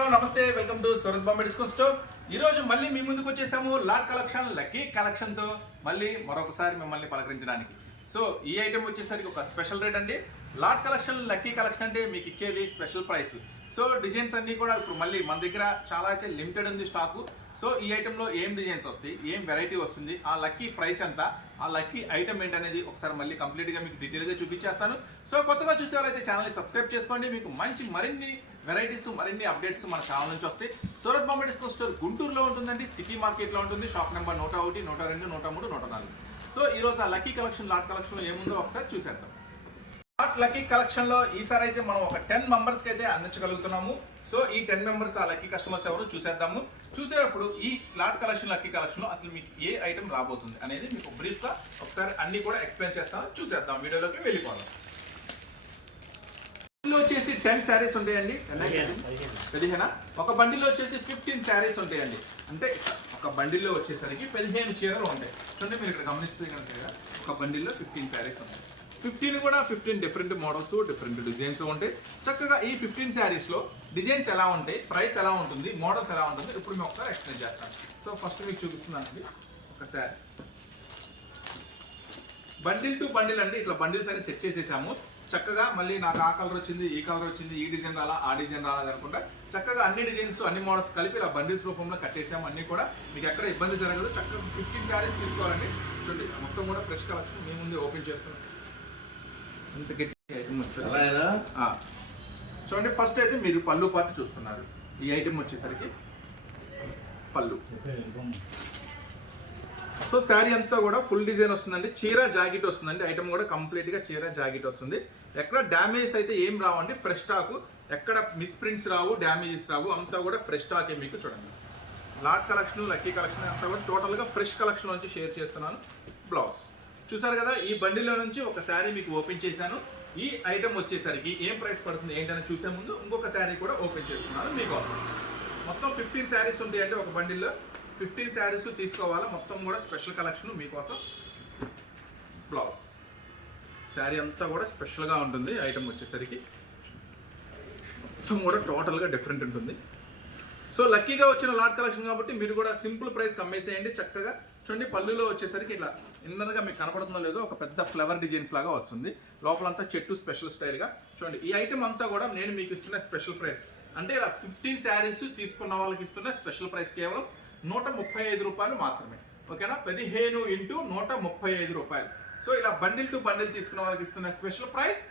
Hello నమస్తే, welcome to Surat Bombay discount store. ఈరోజు మళ్ళీ మీ ముందుకు వచ్చేసాము లాట్ కలెక్షన్, లక్కీ కలెక్షన్తో మళ్ళీ మరొకసారి మిమ్మల్ని పలకరించడానికి. సో ఈ ఐటెం వచ్చేసరికి ఒక స్పెషల్ రేట్ అండి. లాట్ కలెక్షన్, లక్కీ కలెక్షన్ అంటే మీకు ఇచ్చేది స్పెషల్ ప్రైస్. సో డిజైన్స్ అన్నీ కూడా ఇప్పుడు మళ్ళీ మన దగ్గర చాలా అయితే లిమిటెడ్ ఉంది స్టాకు. సో ఈ ఐటెంలో ఏం డిజైన్స్ వస్తాయి, ఏం వెరైటీ వస్తుంది, ఆ లక్కీ ప్రైస్ ఎంత, ఆ లక్కీ ఐటమ్ ఏంటనేది ఒకసారి మళ్ళీ కంప్లీట్గా మీకు డీటెయిల్గా చూపించేస్తాను. సో కొత్తగా చూసేవారైతే ఛానల్ని సబ్స్క్రైబ్ చేసుకోండి. మీకు మంచి మరిన్ని వెరైటీస్, మరిన్ని అప్డేట్స్ మన ఛానల్ నుంచి వస్తాయి. సూరత్ బాంబే డిస్కౌంట్ స్టోర్ గుంటూరులో ఉంటుందండి, సిటీ మార్కెట్లో ఉంటుంది. Shop number 101, 102, 103, 104. సో ఈరోజు ఆ లక్కీ కలెక్షన్, లాట్ కలెక్షన్లో ఏముందో ఒకసారి చూసేద్దాం. లక్కీ కలెక్షన్ లో ఈసారి అయితే మనం ఒక 10 మెంబర్స్ కి అయితే అందించగలుగుతున్నాము. సో ఈ 10 మెంబర్స్ ఆ లక్కీ కస్టమర్స్ ఎవరు చూసేద్దాము. చూసేటప్పుడు ఈ లాట్ కలెక్షన్, లక్కీ కలెక్షన్ లో అసలు మీకు ఏ ఐటమ్ రాబోతుంది అనేది మీకు బ్రీఫ్ గా ఒకసారి అన్ని కూడా ఎక్స్ప్లెయిన్ చేస్తాను. చూసేద్దాం, వీడియోలోకి వెళ్ళిపోదాం. వచ్చేసి 10 శారీస్ ఉంటాయండి. 15 ఒక బండిలో వచ్చేసి 15 శారీస్ ఉంటాయండి. అంటే ఒక బండిల్లో వచ్చేసరికి 15 చీరలు ఉంటాయి. చూడండి, మీరు ఇక్కడ గమనిస్తే కనుక ఒక బండిల్లో 15 శారీస్ ఉంటాయి. 15 కూడా 15 డిఫరెంట్ మోడల్స్, డిఫరెంట్ డిజైన్స్ ఉంటాయి. చక్కగా ఈ 15 శారీస్లో డిజైన్స్ ఎలా ఉంటాయి, ప్రైస్ ఎలా ఉంటుంది, మోడల్స్ ఎలా ఉంటుంది, ఇప్పుడు మేము ఒకసారి ఎక్స్ప్లెయిన్ చేస్తాను. సో ఫస్ట్ మీకు చూపిస్తున్నానండి ఒక శారీ. బండిల్ టు బండిల్ అండి, ఇట్లా బండిల్స్ అని సెట్ చేసేసాము. చక్కగా మళ్ళీ నాకు ఆ కలర్ వచ్చింది, ఈ కలర్ వచ్చింది, ఈ డిజైన్ రాలా, ఆ డిజైన్ రాలేదు అనుకుంటా చక్కగా అన్ని డిజైన్స్, అన్ని మోడల్స్ కలిపి ఇలా బండిల్స్ రూపంలో కట్టేసాము. అన్నీ కూడా మీకు ఎక్కడ ఇబ్బంది జరగదు. చక్కగా 15 శారీస్ తీసుకోవాలండి. చూడండి, మొత్తం కూడా ఫ్రెష్ కలెక్షన్ మీ ముందే ఓపెన్ చేస్తున్నాం. ఇంత గట్టి ఐటమ్ చూడండి. ఫస్ట్ అయితే మీరు పళ్ళు పార్ట్ చూస్తున్నారు. ఈ ఐటమ్ వచ్చేసరికి పళ్ళు. సో శారీ అంతా కూడా ఫుల్ డిజైన్ వస్తుందండి. చీర జాకెట్ వస్తుందండి. ఐటమ్ కూడా కంప్లీట్గా చీర జాకెట్ వస్తుంది. ఎక్కడ డ్యామేజ్ అయితే ఏం రావండి. ఫ్రెష్ స్టాక్, ఎక్కడ మిస్ ప్రింట్స్ రావు, డ్యామేజెస్ రావు. అంతా కూడా ఫ్రెష్ స్టాకే మీకు. చూడండి, లాట్ కలెక్షన్, లక్కీ కలెక్షన్ అంతా కూడా టోటల్గా ఫ్రెష్ కలెక్షన్ నుంచి షేర్ చేస్తున్నాను. బ్లౌజ్ చూసారు కదా. ఈ బండిలో నుంచి ఒక శారీ మీకు ఓపెన్ చేశాను. ఈ ఐటమ్ వచ్చేసరికి ఏం ప్రైస్ పడుతుంది ఏంటని చూసే ముందు ఇంకొక శారీ కూడా ఓపెన్ చేస్తున్నాను మీకోసం. మొత్తం 15 శారీస్ ఉంటాయండి ఒక బండిల్లో. 15 శారీస్ తీసుకోవాలి. మొత్తం కూడా స్పెషల్ కలెక్షన్ మీకోసం. బ్లౌజ్ శారీ అంతా కూడా స్పెషల్గా ఉంటుంది. ఐటమ్ వచ్చేసరికి మొత్తం కూడా టోటల్గా డిఫరెంట్ ఉంటుంది. సో లక్కీగా వచ్చిన లాట్ కలెక్షన్ కాబట్టి మీరు కూడా సింపుల్ ప్రైస్ కమ్మేసేయండి. చక్కగా చూడండి, పళ్ళులో వచ్చేసరికి ఇట్లా ఇన్నర్గా మీకు కనపడుతుందో లేదో ఒక పెద్ద ఫ్లవర్ డిజైన్స్ లాగా వస్తుంది. లోపలంతా చెట్టు స్పెషల్ స్టైల్గా. చూడండి, ఈ ఐటమ్ అంతా కూడా నేను మీకు ఇస్తున్న స్పెషల్ ప్రైస్. అంటే ఇలా 15 శారీస్ తీసుకున్న వాళ్ళకి ఇస్తున్న స్పెషల్ ప్రైస్ కేవలం 135 రూపాయలు మాత్రమే. ఓకేనా, 15 × 135 రూపాయలు. సో ఇలా బండిల్ టు బండిల్ తీసుకున్న వాళ్ళకి ఇస్తున్న స్పెషల్ ప్రైస్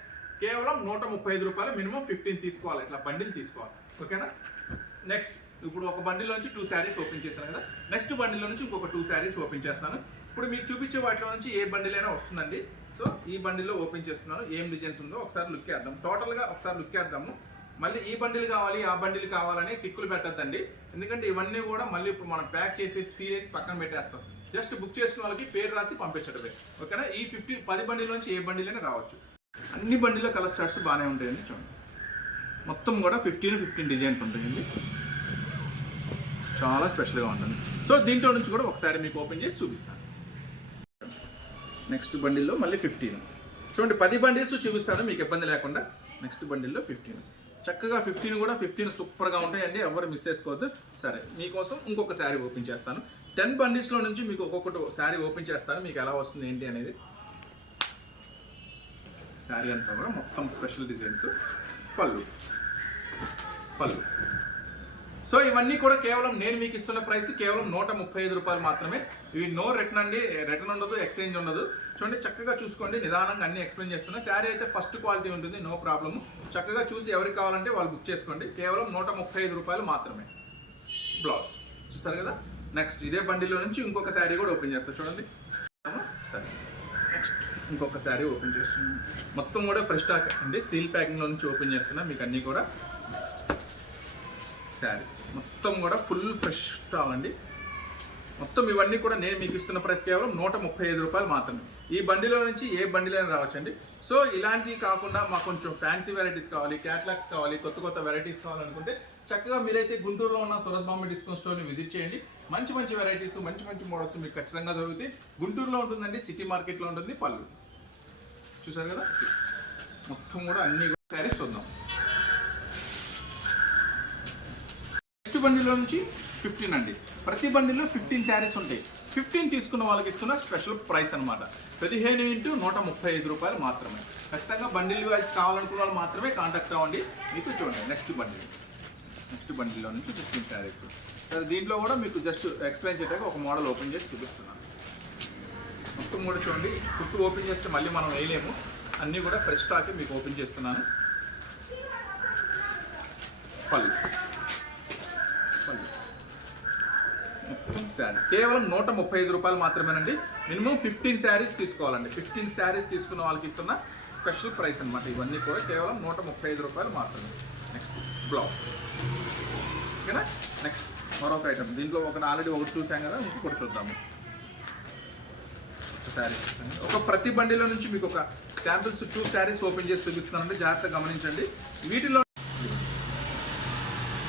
కేవలం 135 రూపాయలు. మినిమం 15 తీసుకోవాలి, ఇట్లా బండిల్ తీసుకోవాలి. ఓకేనా. నెక్స్ట్, ఇప్పుడు ఒక బండిలో నుంచి 2 శారీస్ ఓపెన్ చేశాను కదా. నెక్స్ట్ బండిలో నుంచి ఇంకొక 2 శారీస్ ఓపెన్ చేస్తాను. ఇప్పుడు మీకు చూపించే వాటిలో నుంచి ఏ బండిల్ అయినా వస్తుందండి. సో ఈ బండిల్లో ఓపెన్ చేస్తున్నాను. ఏం డిజైన్స్ ఉందో ఒకసారి లుక్ వేద్దాం. టోటల్గా ఒకసారి లుక్ వేద్దాము. మళ్ళీ ఈ బండిల్ కావాలి, ఆ బండిల్ కావాలని టిక్కులు పెట్టద్దండి. ఎందుకంటే ఇవన్నీ కూడా మళ్ళీ ఇప్పుడు మనం ప్యాక్ చేసి సీరియస్ పక్కన పెట్టేస్తాం. జస్ట్ బుక్ చేసిన వాళ్ళకి పేరు రాసి పంపించడమే. ఓకేనా. ఈ 10 బండిల నుంచి ఏ బండిల్ అయినా రావచ్చు. అన్ని బండిల్లో కలర్ చార్ట్స్ బాగానే ఉంటాయండి. చూడండి, మొత్తం కూడా 15 డిజైన్స్ ఉంటాయండి. చాలా స్పెషల్గా ఉంటుంది. సో దీంట్లో నుంచి కూడా ఒకసారి మీకు ఓపెన్ చేసి చూపిస్తాను. నెక్స్ట్ బండిల్లో మళ్ళీ 15. చూడండి, 10 బండిల్స్ చూపిస్తాను మీకు ఇబ్బంది లేకుండా. నెక్స్ట్ బండిల్లో 15. చక్కగా 15 కూడా 15 సూపర్గా ఉంటాయండి. ఎవరు మిస్ చేసుకోవద్దు. సరే, మీకోసం ఇంకొక శారీ ఓపెన్ చేస్తాను. 10 బండిల్స్లో నుంచి మీకు ఒక్కొక్కటి శారీ ఓపెన్ చేస్తాను. మీకు ఎలా వస్తుంది ఏంటి అనేది. శారీ అంతా కూడా మొత్తం స్పెషల్ డిజైన్స్. పళ్ళు. సో ఇవన్నీ కూడా కేవలం నేను మీకు ఇస్తున్న ప్రైస్ కేవలం 135 రూపాయలు మాత్రమే. ఇవి నో రిటర్న్ అండి. రిటర్న్ ఉండదు, ఎక్స్చేంజ్ ఉండదు. చూడండి, చక్కగా చూసుకోండి. నిదానంగా అన్ని ఎక్స్ప్లెయిన్ చేస్తున్నా. శారీ అయితే ఫస్ట్ క్వాలిటీ ఉంటుంది, నో ప్రాబ్లమ్. చక్కగా చూసి ఎవరికి కావాలంటే వాళ్ళు బుక్ చేసుకోండి. కేవలం 135 రూపాయలు మాత్రమే. బ్లౌజ్ చూస్తారు కదా. నెక్స్ట్ ఇదే బండిలో నుంచి ఇంకొక శారీ కూడా ఓపెన్ చేస్తాను. చూడండి, సరే. నెక్స్ట్ ఇంకొక శారీ ఓపెన్ చేస్తున్నాను. మొత్తం కూడా ఫ్రెష్ స్టాక్ అండి. సీల్ ప్యాకింగ్లో నుంచి ఓపెన్ చేస్తున్నా మీకు అన్నీ కూడా. నెక్స్ట్ శారీ మొత్తం కూడా ఫుల్ ఫ్రెష్ స్టాక్ అండి. మొత్తం ఇవన్నీ కూడా నేను మీకు ఇస్తున్న ప్రైస్ కేవలం 135 రూపాయలు మాత్రమే. ఈ బండిలో నుంచి ఏ బండిలైనా రావచ్చండి. సో ఇలాంటివి కాకుండా మాకు కొంచెం ఫ్యాన్సీ వెరైటీస్ కావాలి, క్యాటలాగ్స్ కావాలి, కొత్త వెరైటీస్ కావాలనుకుంటే చక్కగా మీరైతే గుంటూరులో ఉన్న సూరత్ బాంబే డిస్కౌంట్ స్టోర్ని విజిట్ చేయండి. మంచి వెరైటీస్, మంచి మోడల్స్ మీకు ఖచ్చితంగా దొరుకుతాయి. గుంటూరులో ఉంటుందండి, సిటీ మార్కెట్లో ఉంటుంది. పళ్ళు చూసారు కదా. మొత్తం కూడా అన్ని శారీస్ చూద్దాం. నెక్స్ట్ బండిలో నుంచి 15 అండి. ప్రతి బండిలో 15 శారీస్ ఉంటాయి. 15 తీసుకున్న వాళ్ళకి ఇస్తున్న స్పెషల్ ప్రైస్ అనమాట. 15 × 135 రూపాయలు మాత్రమే. ఖచ్చితంగా బండిల్ వైజ్ కావాలనుకున్న వాళ్ళు మాత్రమే కాంటాక్ట్ అవ్వండి. మీకు చూడండి నెక్స్ట్ బండిలో నుంచి 15 శారీస్. సరే, దీంట్లో కూడా మీకు జస్ట్ ఎక్స్ప్లెయిన్ చేయడానికి ఒక మోడల్ ఓపెన్ చేసి చూపిస్తున్నాను. మొత్తం కూడా చూడండి, చుట్టూ ఓపెన్ చేస్తే మళ్ళీ మనం వేయలేము. అన్నీ కూడా ఫ్రెష్ స్టాక్ మీకు ఓపెన్ చేస్తున్నాను. పళ్ళు మొత్తం శారీ కేవలం 135 రూపాయలు మాత్రమేనండి. మినిమం 15 శారీస్ తీసుకోవాలండి. 15 శారీస్ తీసుకున్న వాళ్ళకి ఇస్తున్న స్పెషల్ ప్రైస్ అనమాట. ఇవన్నీ కూడా కేవలం 135 రూపాయలు మాత్రమే. Next blouse. ఓకేనా? నెక్స్ట్ మరొక ఐటమ్. దీంట్లో ఆల్రెడీ ఒకటి చూసాం కదా, ఇంకొకటి చూద్దాము. శారీ ఒక ప్రతి బండిలో నుంచి మీకు ఒక శాంపిల్స్ 2 శారీస్ ఓపెన్ చేసి చూపిస్తున్నానండి. జాగ్రత్తగా గమనించండి. వీటిలో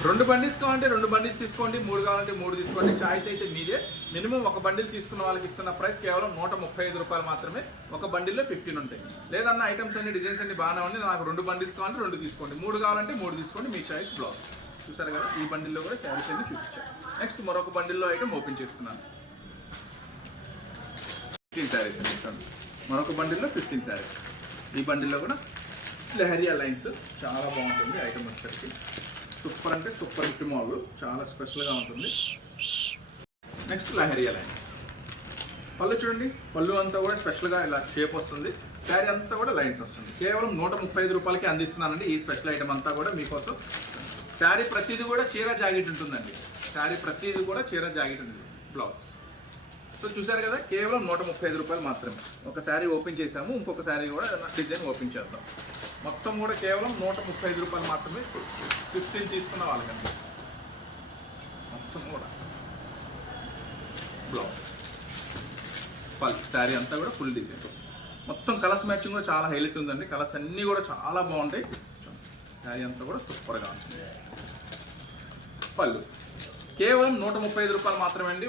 2 బండిల్స్ కావాలంటే 2 బండిల్స్ తీసుకోండి, 3 కావాలంటే 3 తీసుకోండి. చాయిస్ అయితే మీదే. మినిమం ఒక బండిల్ తీసుకున్న వాళ్ళకి ఇస్తున్న ప్రైస్ కేవలం 135 రూపాయలు మాత్రమే. ఒక బండిల్లో 15 ఉంటాయి. లేదన్న ఐటమ్స్ అన్ని డిజైన్స్ అన్ని బాగానే ఉంది, నాకు 2 బండిల్స్ కావాలంటే 2 తీసుకోండి, 3 కావాలంటే 3 తీసుకోండి. మీ చాయిస్. బ్లౌజ్ చూసారు కదా, ఈ బండిల్లో కూడా శారీస్ అన్ని చూపించాను. నెక్స్ట్ మరొక బండిల్లో ఐటమ్ ఓపెన్ చేస్తున్నాను. 15 శారీస్ అండి. మరొక బండిల్లో 15 శారీస్. ఈ బండిల్లో కూడా లెహరియా లైన్స్ చాలా బాగుంటుంది. ఐటమ్ వచ్చేసరికి సూపర్ అంటే సూపర్ హిట్ మోడల్, చాలా స్పెషల్గా ఉంటుంది. Next leheriya lines. పళ్ళు చూడండి, పళ్ళు అంతా కూడా స్పెషల్గా ఇలా షేప్ వస్తుంది. శారీ అంతా కూడా లైన్స్ వస్తుంది. కేవలం 135 రూపాయలకి అందిస్తున్నానండి ఈ స్పెషల్ ఐటమ్ అంతా కూడా మీకోసం. శారీ ప్రతిదీ కూడా చీర జాకెట్ ఉంటుందండి. శారీ ప్రతిదీ కూడా చీర జాకెట్ ఉంటుంది. బ్లౌజ్. సో చూసారు కదా, కేవలం 135 రూపాయలు మాత్రమే. ఒక శారీ ఓపెన్ చేసాము, ఇంకొక శారీ కూడా డిజైన్ ఓపెన్ చేద్దాం. మొత్తం కూడా కేవలం 135 రూపాయలు మాత్రమే. 15 తీసుకున్న వాళ్ళకండి. మొత్తం కూడా బ్లౌజ్. పల్స్. శారీ అంతా కూడా ఫుల్ డిజైన్. మొత్తం కలర్స్ మ్యాచింగ్ కూడా చాలా హైలైట్ ఉందండి. కలర్స్ అన్నీ కూడా చాలా బాగుంటాయి. శారీ అంతా కూడా సూపర్గా ఉంటుంది. పళ్ళు కేవలం 135 రూపాయలు మాత్రమే అండి.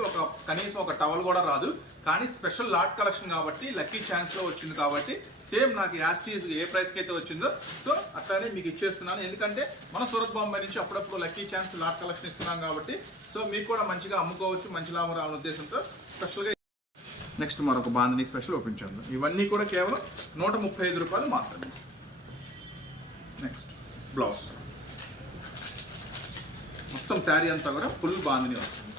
కనీసం ఒక టవల్ కూడా రాదు. కానీ స్పెషల్ లాట్ కలెక్షన్ కాబట్టి, లక్కీ ఛాన్స్లో వచ్చింది కాబట్టి, సేమ్ నాకు యాస్టీస్ ఏ ప్రైస్కి అయితే వచ్చిందో సో అట్లానే మీకు ఇచ్చేస్తున్నాను. ఎందుకంటే మన సూరత్ బాంబే నుంచి అప్పుడప్పుడు లక్కీ ఛాన్స్ లాట్ కలెక్షన్ ఇస్తున్నాం కాబట్టి, సో మీకు కూడా మంచిగా అమ్ముకోవచ్చు, మంచి లాభం రావాలనే ఉద్దేశంతో స్పెషల్గా. నెక్స్ట్ మరొక బాందిని స్పెషల్ ఓపెన్ చేద్దాం. ఇవన్నీ కూడా కేవలం 135 రూపాయలు మాత్రమే. Next blouse. మొత్తం శారీ అంతా కూడా ఫుల్ బాందిని వస్తుంది.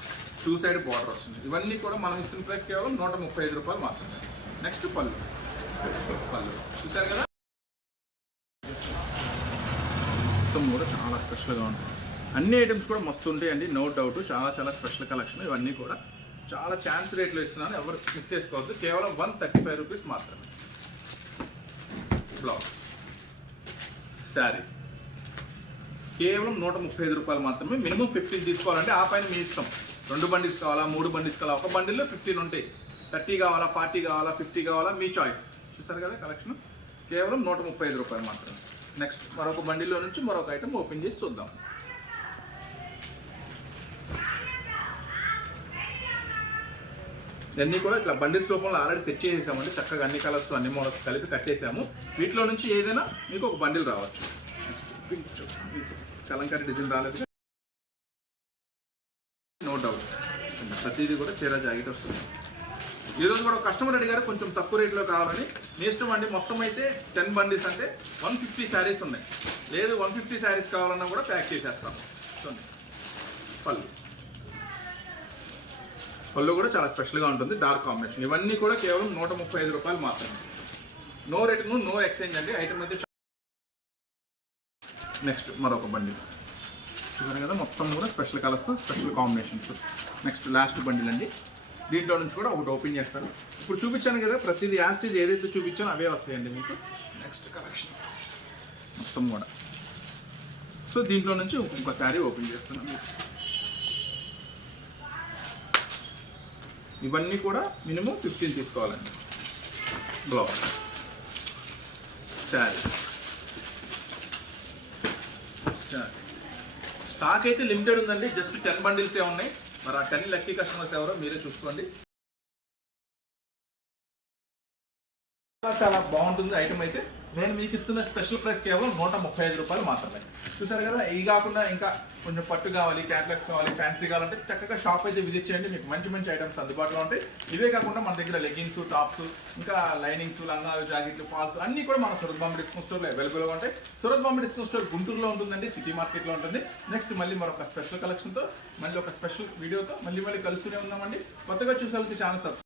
2 సైడ్ బార్డర్ వస్తుంది. ఇవన్నీ కూడా మనం ఇస్తున్న ప్రైస్ కేవలం 135 రూపాయలు మాత్రమే. నెక్స్ట్ పళ్ళు. చూసారు కదా, మొత్తం కూడా చాలా స్పెషల్గా ఉంటుంది. అన్ని ఐటమ్స్ కూడా మస్తు ఉంటాయండి, నో డౌట్. చాలా చాలా స్పెషల్ కలెక్షన్. ఇవన్నీ కూడా చాలా ఛాన్స్ రేట్లో ఇస్తున్నాను, ఎవరు మిస్ చేసుకోవద్దు. కేవలం 135 రూపీస్ మాత్రమే. బ్లౌజ్. శారీ కేవలం 135 రూపాయలు మాత్రమే. మినిమం 15 తీసుకోవాలంటే ఆ పైన మీ ఇష్టం. 2 బండిల్స్ కావాలా, 3 బండిల్స్ కావాలా, ఒక బండిల్లో 15 ఉంటాయి. 30 కావాలా, 40 కావాలా, 50 కావాలా, మీ చాయిస్. చూస్తారు కదా కలెక్షన్. కేవలం 135 రూపాయలు మాత్రమే. నెక్స్ట్ మరొక బండిల్లో నుంచి మరొక ఐటమ్ ఓపెన్ చేసి చూద్దాం. ఇవన్నీ కూడా ఇట్లా బండిల్స్ రూపంలో ఆల్రెడీ సెట్ చేసేసామండి. చక్కగా అన్ని కలర్స్ అన్ని మోడల్స్ కలిపి కట్టేసాము. వీటిలో నుంచి ఏదైనా మీకు ఒక బండిల్ రావచ్చు. కలంకారీ డిజైన్ రాలేదు, నో డౌట్. ప్రతిదీ కూడా చీర జాకెట్ వస్తుంది. ఈరోజు కూడా కస్టమర్ అడిగారు కొంచెం తక్కువ రేట్లో కావాలని. మీ ఇష్టం అండి. మొత్తం అయితే 10 బండిల్స్ అంటే 150 శారీస్ ఉన్నాయి. లేదు 150 శారీస్ కావాలన్నా కూడా ప్యాక్ చేసేస్తాం. చూడండి పళ్ళు. పళ్ళు కూడా చాలా స్పెషల్గా ఉంటుంది, డార్క్ కాంబినేషన్. ఇవన్నీ కూడా కేవలం 135 రూపాయలు మాత్రమే. నో రేటు, నో ఎక్స్చేంజ్ అండి. ఐటమ్ అయితే. నెక్స్ట్ మరొక బండిల్. చూసారు కదా, మొత్తం కూడా special colours, special combinations. Next last bundle అండి. దీంట్లో నుంచి కూడా ఒకటి ఓపెన్ చేస్తాను. ఇప్పుడు చూపించాను కదా, ప్రతిదీ యాస్టీజ్ ఏదైతే చూపించానో అవే వస్తాయండి మీకు. నెక్స్ట్ కలెక్షన్ మొత్తం కూడా. సో దీంట్లో నుంచి ఇంకొక శారీ ఓపెన్ చేస్తున్నాను. ఇవన్నీ కూడా మినిమం 15 తీసుకోవాలండి. బ్లౌజ్. శారీ. స్టాక్ అయితే లిమిటెడ్ ఉందండి. జస్ట్ 10 బండిల్సే ఉన్నాయి. మరి ఆ 10 లక్కీ కస్టమర్స్ ఎవరో మీరే చూసుకోండి. చాలా బాగుంటుంది ఐటమ్ అయితే. నేను మీకు ఇస్తున్న స్పెషల్ ప్రైస్ కేవలం 135 రూపాయలు మాత్రమే. చూసారు కదా, ఇవి కాకుండా ఇంకా కొంచెం పట్టు కావాలి, క్యాటలాగ్స్ కావాలి, ఫ్యాన్సీ కావాలంటే చక్కగా షాప్ అయితే విజిట్ చేయండి. మీకు మంచి మంచి ఐటమ్స్ అందుబాటులో ఉంటాయి. ఇవే కాకుండా మన దగ్గర లెగిన్స్, టాప్స్, ఇంకా లైనింగ్స్, లంగాలు, జాకెట్లు, ఫాల్స్ అన్ని కూడా మన సూరత్ బాంబే డిస్కౌంట్ స్టోర్లో అవైలబుల్గా ఉంటాయి. సూరత్ బాంబే డిస్కౌంట్ స్టోర్ గుంటూరులో ఉంటుందండి, సిటీ మార్కెట్లో ఉంటుంది. నెక్స్ట్ మళ్ళీ మరొక స్పెషల్ కలెక్షన్తో, మళ్ళీ ఒక స్పెషల్ వీడియోతో మళ్ళీ కలుస్తూనే ఉందామండి. కొత్తగా చూసే వాళ్ళకి ఛానల్ సబ్స్క్రైబ్